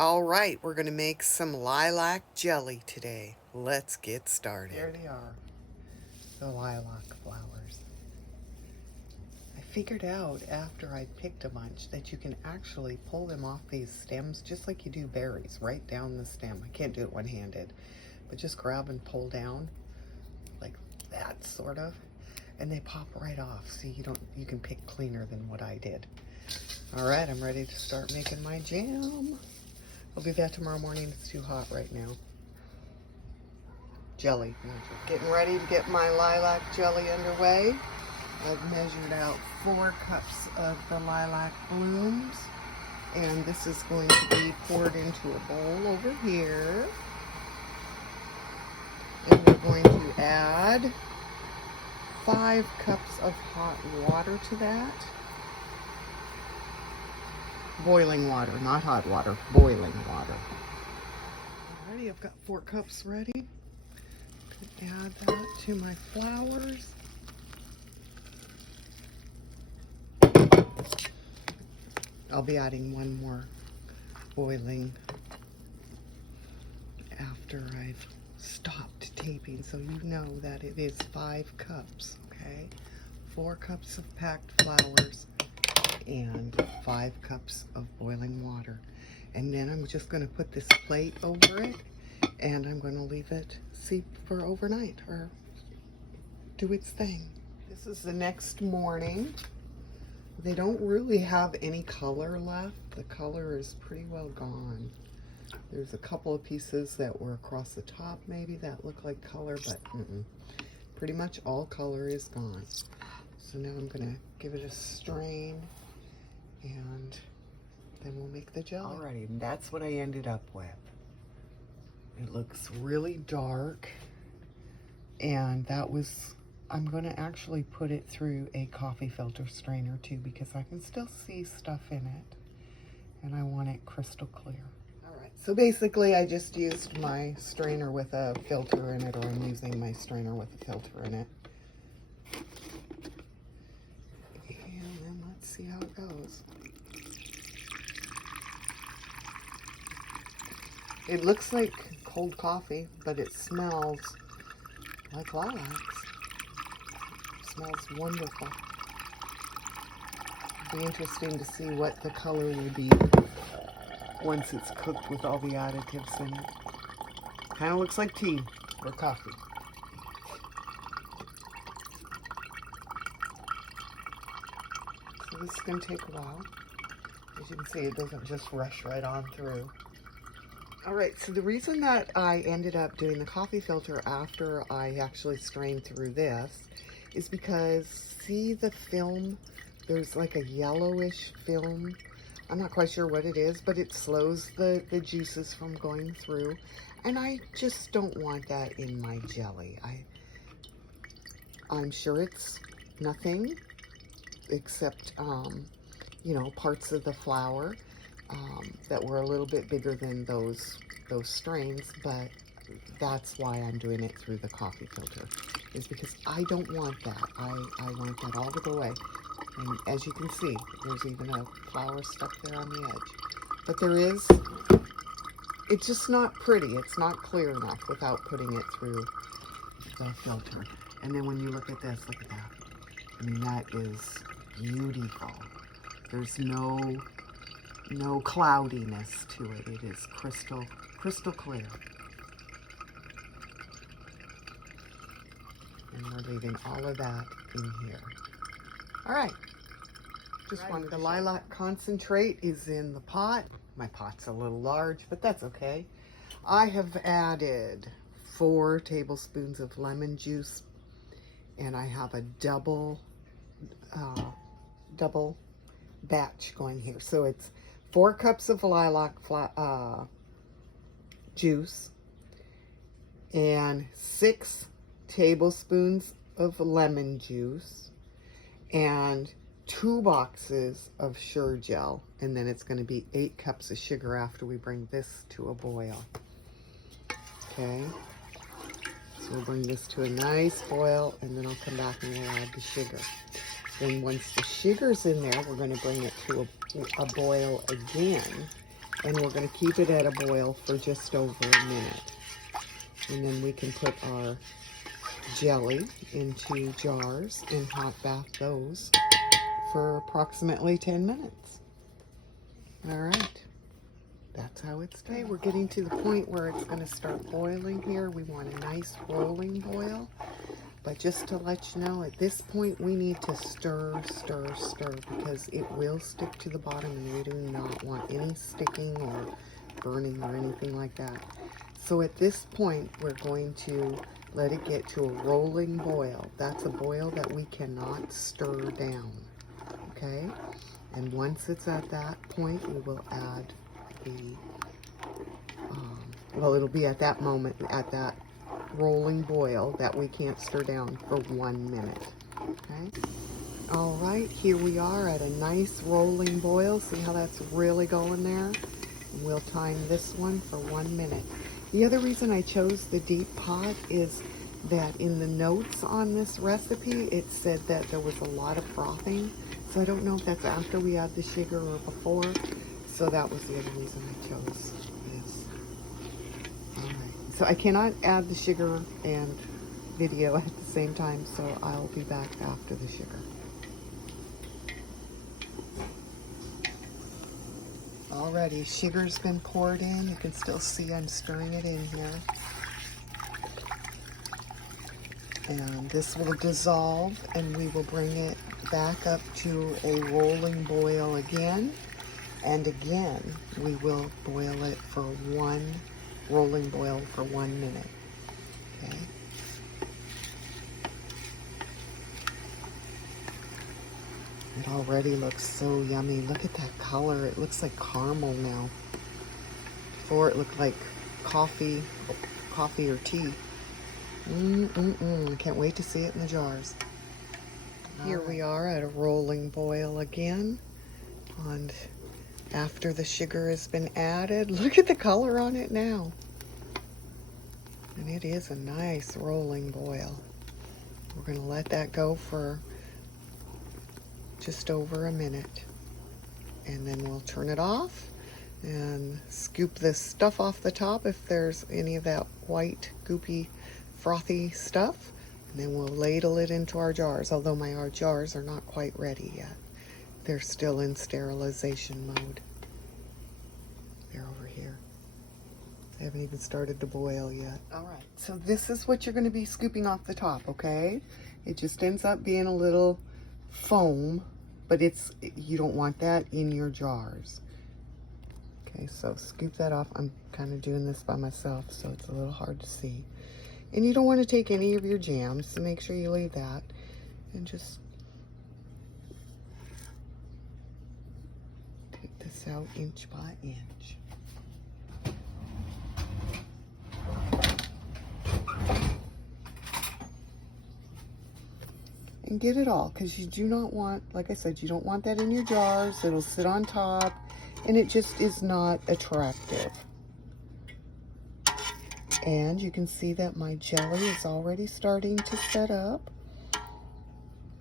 All right, we're going to make some lilac jelly today. Let's get started. Here they are, the lilac flowers. I figured out after I picked a bunch that you can actually pull them off these stems just like you do berries, right down the stem. I can't do it one-handed, but just grab and pull down like that sort of, and they pop right off. See, you can pick cleaner than what I did. All right, I'm ready to start making my jam. I'll do that tomorrow morning. It's too hot right now. Jelly. Getting ready to get my lilac jelly underway. I've measured out 4 cups of the lilac blooms, and this is going to be poured into a bowl over here. And we're going to add 5 cups of hot water to that. Boiling water, not hot water, boiling water. Alrighty, I've got 4 cups ready. Add that to my flowers. I'll be adding 1 more boiling after I've stopped taping, so you know that it is 5 cups, okay? 4 cups of packed flowers and 5 cups of boiling water. And then I'm just going to put this plate over it, and I'm going to leave it steep for overnight or do its thing. This is the next morning. They don't really have any color left. The color is pretty well gone. There's a couple of pieces that were across the top maybe that look like color, but pretty much all color is gone. So now I'm going to give it a strain, and then we'll make the jelly. Alrighty, and that's what I ended up with. It looks really dark, and I'm going to actually put it through a coffee filter strainer too, because I can still see stuff in it, and I want it crystal clear. Alright, so basically I just used my strainer with a filter in it, or I'm using my strainer with a filter in it. And then let's see how it goes. It looks like cold coffee, but it smells like lilacs. It smells wonderful. It'll be interesting to see what the color will be once it's cooked with all the additives in it. Kind of looks like tea or coffee. So this is going to take a while. As you can see, it doesn't just rush right on through. Alright, so the reason that I ended up doing the coffee filter after I actually strained through this is because, see the film? There's like a yellowish film. I'm not quite sure what it is, but it slows the juices from going through. And I just don't want that in my jelly. I'm sure it's nothing except, you know, parts of the flour that were a little bit bigger than those strains, but that's why I'm doing it through the coffee filter, is because I don't want that. I want that all to go away. And as you can see, there's even a flower stuck there on the edge. But it's just not pretty. It's not clear enough without putting it through the filter. And then when you look at this, look at that. I mean, that is beautiful. There's no cloudiness to it. It is crystal clear. And we're leaving all of that in here. All right. Just wanted the lilac concentrate is in the pot. My pot's a little large, but that's okay. I have added 4 tablespoons of lemon juice, and I have a double batch going here. So it's 4 cups of lilac juice and 6 tablespoons of lemon juice and 2 boxes of Sure Gel, and then it's going to be 8 cups of sugar after we bring this to a boil. Okay, so we'll bring this to a nice boil, and then I'll come back and we'll add the sugar. Then once the sugar's in there, we're going to bring it to a boil again, And we're going to keep it at a boil for just over a minute. And then we can put our jelly into jars and hot bath those for approximately 10 minutes. All right. That's how it's done. Okay, we're getting to the point where it's going to start boiling here. We want a nice rolling boil. But just to let you know, at this point we need to stir, stir, stir, because it will stick to the bottom and we do not want any sticking or burning or anything like that. So at this point we're going to let it get to a rolling boil. That's a boil that we cannot stir down, okay? And once it's at that point, we will add the, well, it'll be at that moment, at that rolling boil that we can't stir down for 1 minute. Okay. All right, here we are at a nice rolling boil. See how that's really going there? And we'll time this one for 1 minute. The other reason I chose the deep pot is that in the notes on this recipe, it said that there was a lot of frothing. So I don't know if that's after we add the sugar or before. So that was the other reason I chose this. All right. So I cannot add the sugar and video at the same time, so I'll be back after the sugar. Alrighty, sugar's been poured in. You can still see I'm stirring it in here. And this will dissolve and we will bring it back up to a rolling boil again. And again, we will boil it for rolling boil for 1 minute. Okay. It already looks so yummy. Look at that color. It looks like caramel now. Before it looked like coffee or tea. I can't wait to see it in the jars. Here we are at a rolling boil again. And after the sugar has been added, look at the color on it now. And it is a nice rolling boil. We're going to let that go for just over a minute. And then we'll turn it off and scoop this stuff off the top if there's any of that white, goopy, frothy stuff. And then we'll ladle it into our jars, although our jars are not quite ready yet. They're still in sterilization mode. They're over here. They haven't even started to boil yet. All right, so this is what you're going to be scooping off the top, okay? It just ends up being a little foam, but you don't want that in your jars. Okay, so scoop that off. I'm kind of doing this by myself, so it's a little hard to see. And you don't want to take any of your jams, so make sure you leave that. And just take this out inch by inch. And get it all, because you do not want, like I said, you don't want that in your jars. It'll sit on top, and it just is not attractive. And you can see that my jelly is already starting to set up.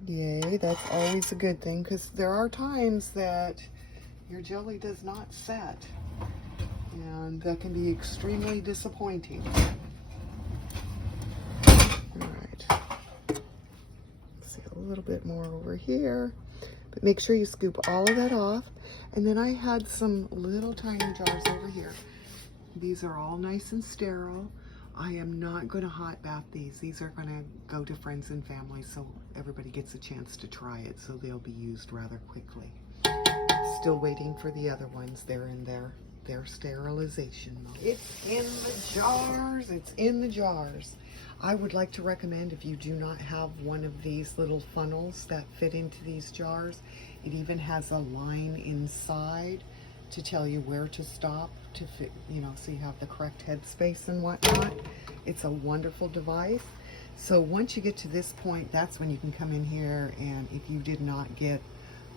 Yay, that's always a good thing, because there are times that your jelly does not set, and that can be extremely disappointing. All right. See a little bit more over here, but make sure you scoop all of that off. And then I had some little tiny jars over here. These are all nice and sterile. I am not going to hot bath these. These are going to go to friends and family so everybody gets a chance to try it, so they'll be used rather quickly. Still waiting for the other ones. They're in their sterilization mode. It's in the jars. It's in the jars. I would like to recommend, if you do not have one of these little funnels that fit into these jars, it even has a line inside to tell you where to stop to fit, so you have the correct headspace and whatnot. It's a wonderful device. So once you get to this point, that's when you can come in here, and if you did not get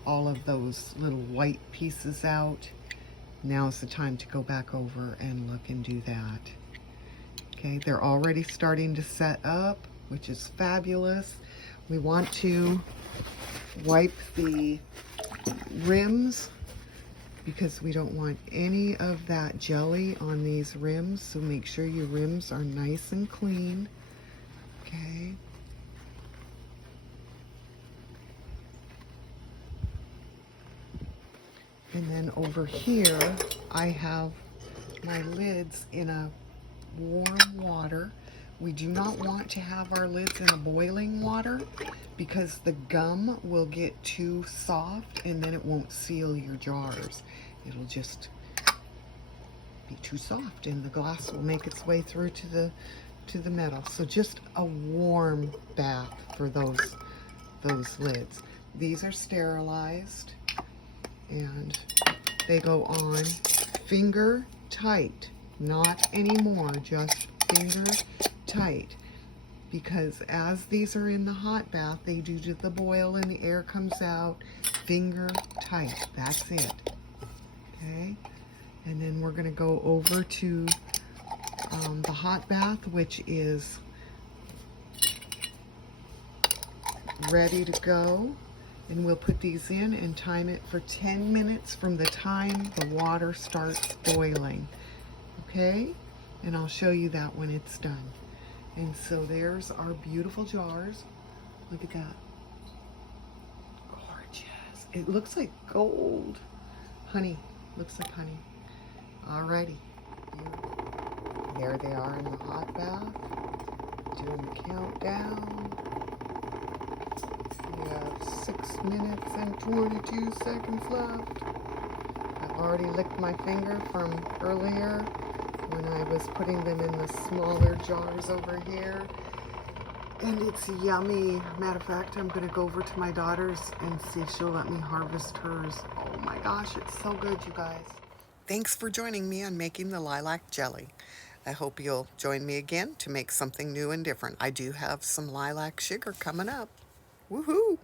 all of those little white pieces out, now's the time to go back over and look and do that. Okay, they're already starting to set up, which is fabulous. We want to wipe the rims because we don't want any of that jelly on these rims. So make sure your rims are nice and clean. Okay. And then over here, I have my lids in a warm water. We do not want to have our lids in a boiling water because the gum will get too soft and then it won't seal your jars. It'll just be too soft and the glass will make its way through to the metal. So just a warm bath for those lids. These are sterilized and they go on finger tight, not anymore, just finger tight, because as these are in the hot bath, they do the boil and the air comes out. Finger tight, that's it. Okay, and then we're going to go over to the hot bath, which is ready to go. And we'll put these in and time it for 10 minutes from the time the water starts boiling. Okay? And I'll show you that when it's done. And so there's our beautiful jars. Look at that. Gorgeous. It looks like gold. Honey. Looks like honey. Alrighty. There they are in the hot bath. Doing the countdown. We have 6 minutes and 22 seconds left. I've already licked my finger from earlier when I was putting them in the smaller jars over here. And it's yummy. Matter of fact, I'm going to go over to my daughter's and see if she'll let me harvest hers. Oh my gosh, it's so good, you guys. Thanks for joining me on making the lilac jelly. I hope you'll join me again to make something new and different. I do have some lilac sugar coming up. Woohoo!